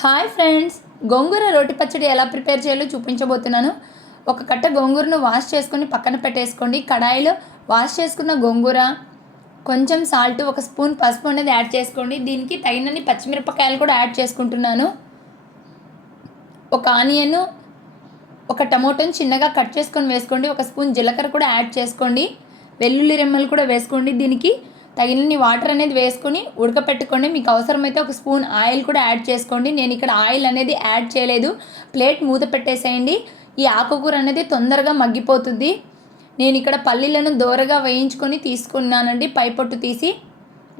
Hi friends గోంగూర రోటి పచ్చడి ఎలా ప్రిపేర్ చేయాలో చూపించబోతున్నాను. ఒక కట్ట గోంగూరను వాష్ చేసుకొని పక్కన పెట్టేసుకోండి. కడాయిలో వాష్ చేసుకున్న గోంగూర కొంచెం సాల్ట్ ఒక స్పూన్ పసుపు అనేది యాడ్ చేసుకోండి. దీనికి తగినన్ని పచ్చిమిరపకాయలు కూడా యాడ్ చేసుకుంటున్నాను. ఒక ఆనియన్ ఒక టమోటాను చిన్నగా కట్ చేసుకొని వేసుకోండి. ఒక స్పూన్ జీలకర్ర కూడా యాడ్ చేసుకోండి. వెల్లుల్లి రెమ్మలు కూడా వేసుకోండి. దీనికి తగినన్ని వాటర్ అనేది వేసుకొని ఉడకపెట్టుకోండి. మీకు అవసరమైతే ఒక స్పూన్ ఆయిల్ కూడా యాడ్ చేసుకోండి. నేను ఇక్కడ ఆయిల్ అనేది యాడ్ చేయలేదు. ప్లేట్ మూత పెట్టేసేయండి. ఈ ఆకుకూర అనేది తొందరగా మగ్గిపోతుంది. నేను ఇక్కడ పల్లీలను దోరగా వేయించుకొని తీసుకున్నానండి. పైపొట్టు తీసి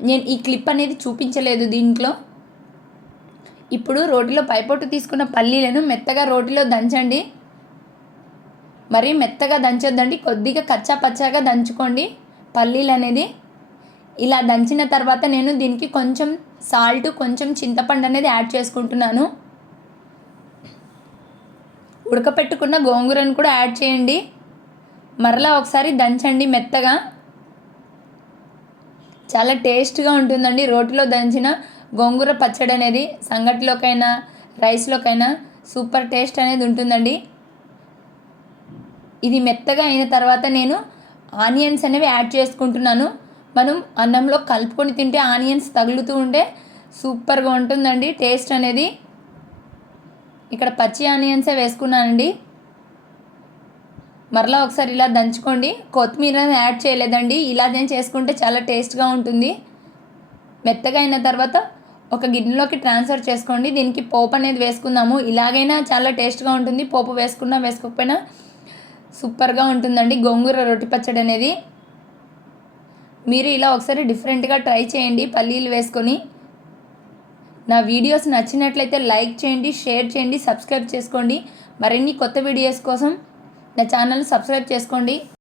నేను ఈ క్లిప్ అనేది చూపించలేదు దీంట్లో. ఇప్పుడు రోటిలో పైపొట్టు తీసుకున్న పల్లీలను మెత్తగా రోటిలో దంచండి. మరీ మెత్తగా దంచొద్దండి. కొద్దిగా కచ్చా పచ్చాగా దంచుకోండి. పల్లీలు అనేది ఇలా దంచిన తర్వాత నేను దీనికి కొంచెం సాల్ట్ కొంచెం చింతపండు అనేది యాడ్ చేసుకుంటున్నాను. ఉడకపెట్టుకున్న గోంగూరను కూడా యాడ్ చేయండి. మరలా ఒకసారి దంచండి మెత్తగా. చాలా టేస్ట్గా ఉంటుందండి రోటిలో దంచిన గోంగూర పచ్చడి అనేది. సంగటిలోకైనా రైస్లోకైనా సూపర్ టేస్ట్ అనేది ఉంటుందండి. ఇది మెత్తగా అయిన తర్వాత నేను ఆనియన్స్ అనేవి యాడ్ చేసుకుంటున్నాను. మనం అన్నంలో కలుపుకొని తింటే ఆనియన్స్ తగులుతూ ఉంటే సూపర్గా ఉంటుందండి. టేస్ట్ అనేది ఇక్కడ పచ్చి ఆనియన్సే వేసుకున్నానండి. మరలా ఒకసారి ఇలా దంచుకోండి. కొత్తిమీర యాడ్ చేయలేదండి. ఇలాదేం చేసుకుంటే చాలా టేస్ట్గా ఉంటుంది. మెత్తగా అయిన తర్వాత ఒక గిన్నెలోకి ట్రాన్స్ఫర్ చేసుకోండి. దీనికి పోపు అనేది వేసుకుందాము. ఇలాగైనా చాలా టేస్ట్గా ఉంటుంది. పోపు వేసుకున్నా వేసుకోకపోయినా సూపర్గా ఉంటుందండి. గోంగూర రొట్టి పచ్చడి అనేది. మీరు ఇలా ఒకసారి డిఫరెంట్గా ట్రై చేయండి పల్లీలు వేసుకొని. నా వీడియోస్ నచ్చినట్లయితే లైక్ చేయండి షేర్ చేయండి సబ్స్క్రైబ్ చేసుకోండి. మరిన్ని కొత్త వీడియోస్ కోసం నా ఛానల్ సబ్స్క్రైబ్ చేసుకోండి.